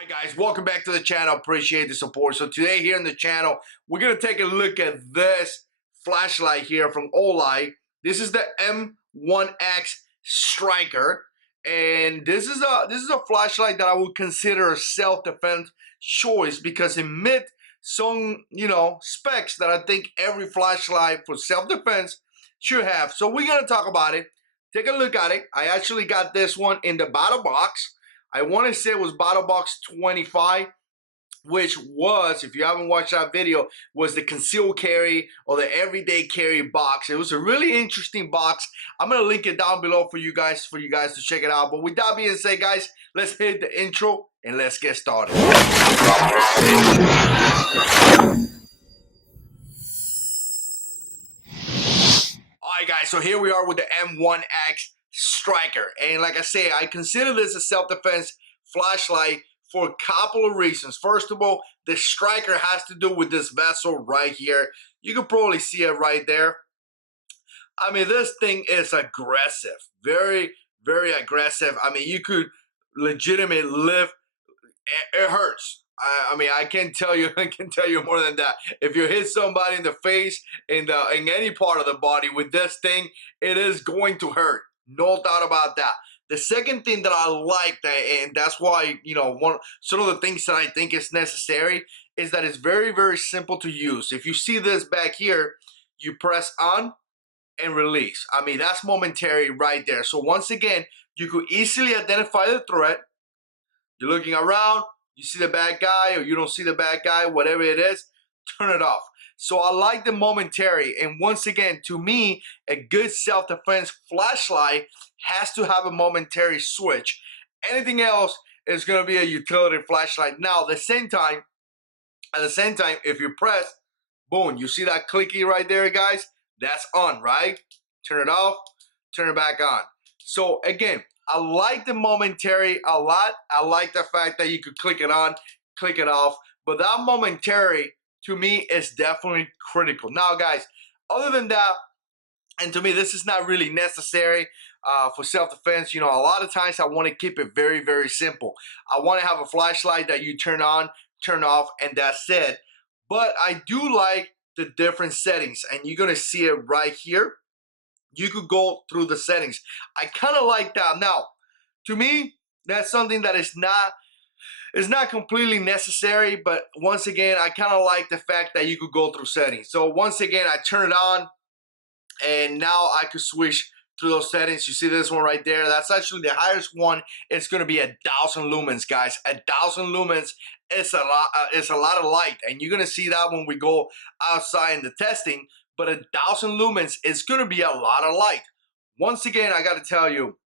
Hi guys, welcome back to the channel. Appreciate the support. So today here on the channel, we're gonna take a look at this flashlight here from Olight. This is the M1X Striker, and this is a flashlight that I would consider a self-defense choice because it met some specs that I think every flashlight for self-defense should have. So we're gonna talk about it. Take a look at it. I actually got this one in the battle box. I want to say it was Battle Box 25, which was, if you haven't watched that video, was the concealed carry or the everyday carry box. It was a really interesting box. I'm going to link it down below for you guys to check it out. But with that being said, guys, let's hit the intro and let's get started. Alright guys, so here we are with the M1X Striker. And like I say, I consider this a self-defense flashlight for a couple of reasons. First of all, the Striker has to do with this vessel right here. You can probably see it right there. I mean, this thing is aggressive. Very, very aggressive. I mean, you could legitimately lift. It hurts. I mean, I can't tell you. I can tell you more than that. If you hit somebody in the face, in any part of the body with this thing, it is going to hurt. No doubt about that. The second thing that I like, and that's why some of the things that I think is necessary, is that it's very, very simple to use. If you see this back here, you press on and release. I mean, that's momentary right there. So once again, you could easily identify the threat. You're looking around, you see the bad guy or you don't see the bad guy, whatever it is, turn it off. So I like the momentary. And once again, to me, a good self-defense flashlight has to have a momentary switch. Anything else is going to be a utility flashlight. Now, at the same time, if you press, boom, you see that clicky right there, guys? That's on, right? Turn it off, turn it back on. So again, I like the momentary a lot. I like the fact that you could click it on, click it off. But that momentary, to me, is definitely critical. Now, guys, other than that, and to me, this is not really necessary for self-defense. You know, a lot of times I want to keep it very, very simple. I want to have a flashlight that you turn on, turn off, and that's it. But I do like the different settings, and you're going to see it right here. You could go through the settings. I kind of like that. Now, to me, that's something that is not completely necessary, but once again, I kind of like the fact that you could go through settings. So once again, I turn it on, and now I could switch through those settings. You see this one right there? That's actually the highest one. It's going to be 1,000 lumens, guys. 1,000 lumens is a lot. It's a lot of light, and you're going to see that when we go outside in the testing. But 1,000 lumens is going to be a lot of light. Once again, I got to tell you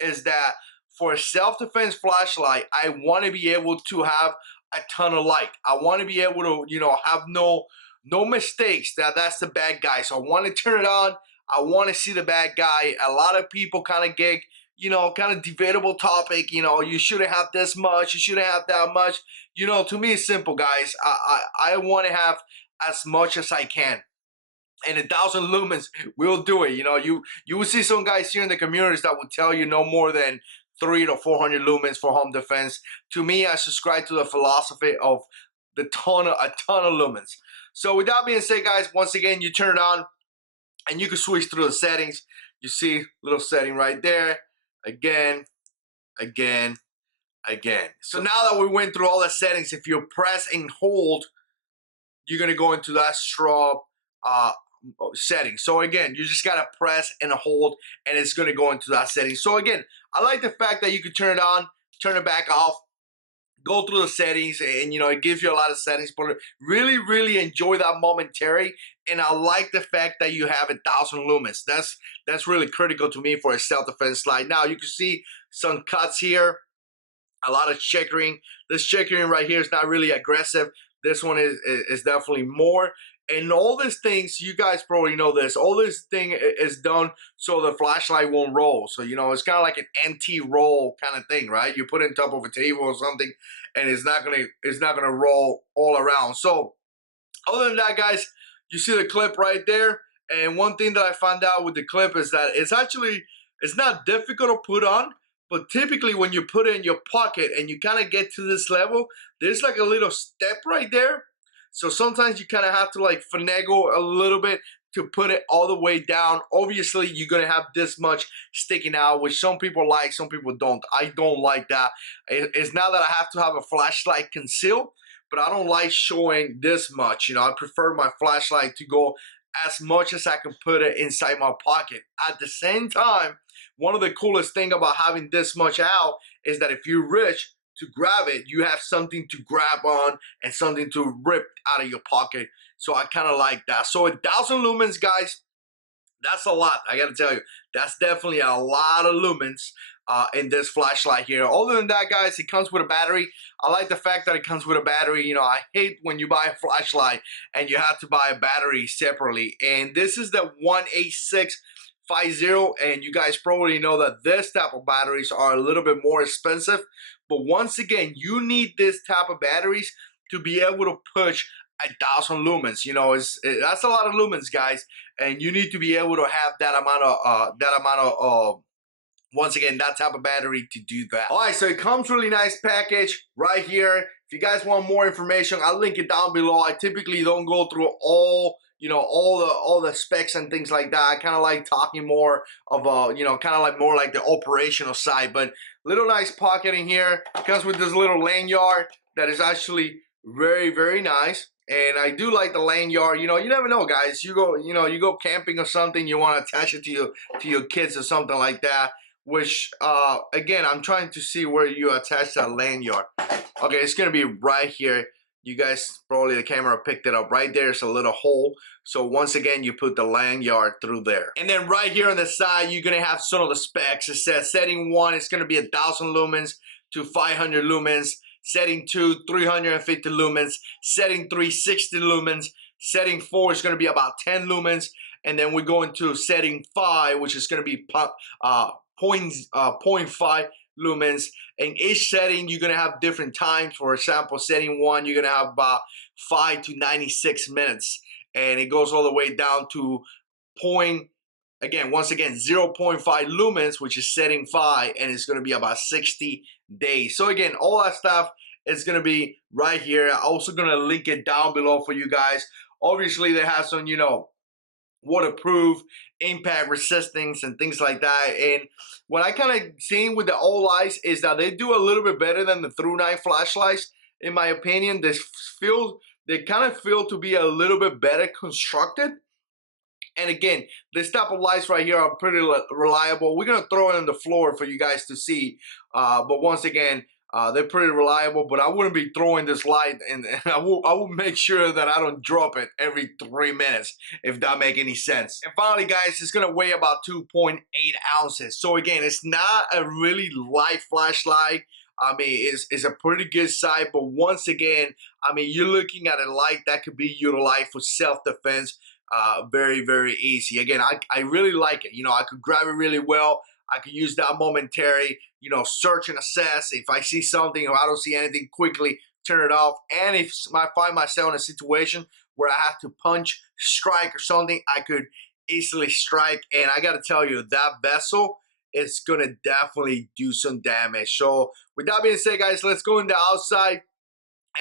is that for a self-defense flashlight, I want to be able to have a ton of light. I want to be able to, have no mistakes that's the bad guy. So I want to turn it on. I want to see the bad guy. A lot of people kind of get, kind of debatable topic. You shouldn't have this much. You shouldn't have that much. To me, it's simple, guys. I want to have as much as I can. And 1,000 lumens will do it. You will see some guys here in the communities that will tell you no more than 300 to 400 lumens for home defense. To me, I subscribe to the philosophy of a ton of lumens. So with that being said, guys, once again, you turn it on and you can switch through the settings. You see little setting right there. Again. So now that we went through all the settings, if you press and hold, you're going to go into that strobe setting. So again, you just gotta press and hold, and it's gonna go into that setting. So again, I like the fact that you can turn it on, turn it back off, go through the settings, and it gives you a lot of settings. But really, really enjoy that momentary, and I like the fact that you have 1,000 lumens. That's really critical to me for a self-defense slide. Now you can see some cuts here, a lot of checkering. This checkering right here is not really aggressive. This one is definitely more. And all these things, you guys probably know this, all this thing is done so the flashlight won't roll. So, it's kind of like an anti-roll kind of thing, right? You put it on top of a table or something, and it's not gonna roll all around. So, other than that, guys, you see the clip right there. And one thing that I found out with the clip is that it's not difficult to put on, But typically when you put it in your pocket and you kind of get to this level, there's like a little step right there. So sometimes you kind of have to like finagle a little bit to put it all the way down. Obviously, you're gonna have this much sticking out, which some people like, some people don't. I don't like that. It's not that I have to have a flashlight concealed, but I don't like showing this much. You know, I prefer my flashlight to go as much as I can put it inside my pocket. At the same time, one of the coolest thing about having this much out is that if you reach to grab it, you have something to grab on and something to rip out of your pocket. So I kind of like that. So 1,000 lumens, guys, that's a lot. I gotta tell you, that's definitely a lot of lumens in this flashlight here. Other than that, guys, it comes with a battery. I like the fact that it comes with a battery. You know, I hate when you buy a flashlight and you have to buy a battery separately. And this is the JH6 Out, and you guys probably know that this type of batteries are a little bit more expensive. But once again, you need this type of batteries to be able to push 1,000 lumens. You know, that's a lot of lumens, guys, and you need to be able to have that amount of once again, that type of battery to do that. All right, so it comes really nice package right here. If you guys want more information, I'll link it down below. I typically don't go through all, you know, all the specs and things like that. I kind of like talking more of you know, kind of like more like the operational side. But little nice pocket in here. It comes with this little lanyard that is actually very, very nice. And I do like the lanyard. You know, you never know, guys. You go, you know, you go camping or something, you want to attach it to your kids or something like that. Which, again, I'm trying to see where you attach that lanyard. Okay, it's gonna be right here. You guys, probably the camera picked it up. Right there's a little hole. So once again, you put the lanyard through there. And then right here on the side, you're gonna have some of the specs. It says setting 1, it's gonna be 1,000 lumens to 500 lumens. Setting 2, 350 lumens. Setting 3, 60 lumens. Setting 4 is gonna be about 10 lumens. And then we go into setting 5, which is gonna be 0.5 lumens. In each setting, you're gonna have different times. For example, setting 1, you're gonna have about 5 to 96 minutes, and it goes all the way down to once again 0.5 lumens, which is setting 5, and it's gonna be about 60 days. So again, all that stuff is gonna be right here. I'm also gonna link it down below for you guys. Obviously, they have some, you know, waterproof, impact resistance, and things like that. And what I kind of seen with the Olight is that they do a little bit better than the ThruNite flashlights, in my opinion. They kind of feel to be a little bit better constructed. And again, this type of lights right here are pretty reliable. We're gonna throw it on the floor for you guys to see. But once again, they're pretty reliable, but I wouldn't be throwing this light, and I will make sure that I don't drop it every 3 minutes, if that make any sense. And finally, guys, it's gonna weigh about 2.8 ounces. So again, it's not a really light flashlight. I mean, it's a pretty good size, but once again, I mean, you're looking at a light that could be utilized for self-defense very, very easy. Again, I really like it. You know, I could grab it really well. I could use that momentary, you know, search and assess. If I see something or I don't see anything, quickly turn it off. And if I find myself in a situation where I have to punch, strike, or something, I could easily strike. And I got to tell you, that bezel is going to definitely do some damage. So with that being said, guys, let's go in the outside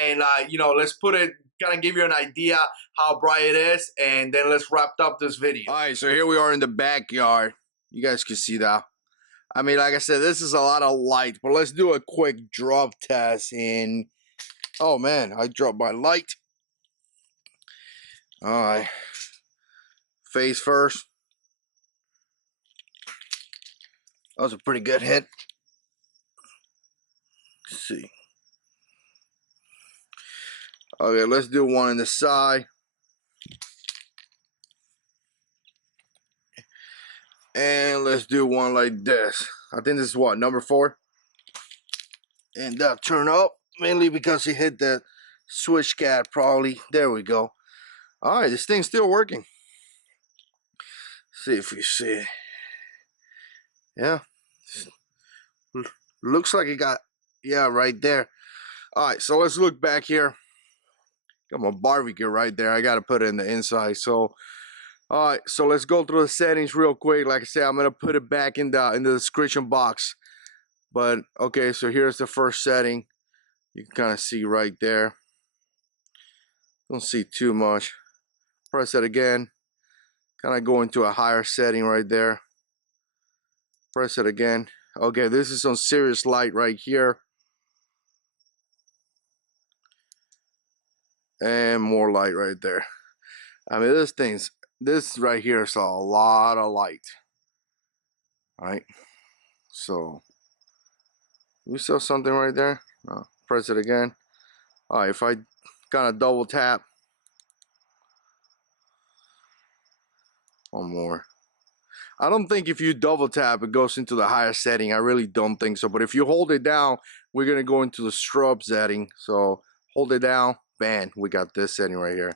and, you know, let's put it, kind of give you an idea how bright it is. And then let's wrap up this video. All right, so here we are in the backyard. You guys can see that. I mean, like I said, this is a lot of light, but let's do a quick drop test. And oh man, I dropped my light. All right, face first. That was a pretty good hit. Let's see. Okay, let's do one on the side. And let's do one like this. I think this is what, number 4? And that turned up, mainly because he hit the switch cap probably. There we go. All right, this thing's still working. See if you see it. Yeah. Looks like it got, yeah, right there. All right, so let's look back here. Got my barbecue right there. I got to put it in the inside. So, all right, so let's go through the settings real quick. Like I said, I'm gonna put it back in the description box. But okay, so here's the first setting. You can kind of see right there. Don't see too much. Press it again. Kind of go into a higher setting right there. Press it again. Okay, this is some serious light right here. And more light right there. I mean, this right here is a lot of light. All right. So, we saw something right there? No. Press it again. All right, if I kind of double tap. One more. I don't think if you double tap it goes into the higher setting. I really don't think so. But if you hold it down, we're gonna go into the strobe setting. So hold it down, bam, we got this setting right here.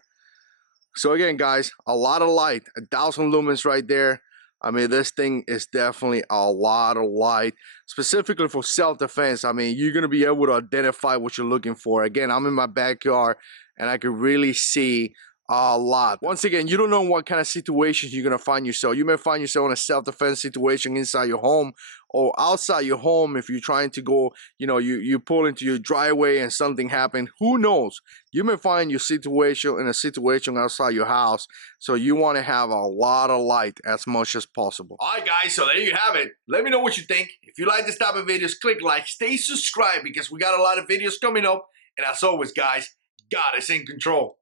So again, guys, a lot of light, 1,000 lumens right there. I mean, this thing is definitely a lot of light, specifically for self-defense. I mean, you're gonna be able to identify what you're looking for. Again, I'm in my backyard and I can really see a lot. Once again, you don't know what kind of situations you're gonna find yourself. You may find yourself in a self-defense situation inside your home or outside your home. If you're trying to go, you know, you pull into your driveway and something happened, who knows? You may find your situation in a situation outside your house. So you want to have a lot of light as much as possible. All right, guys, so there you have it. Let me know what you think. If you like this type of videos, click like, stay subscribed because we got a lot of videos coming up. And as always, guys, God is in control.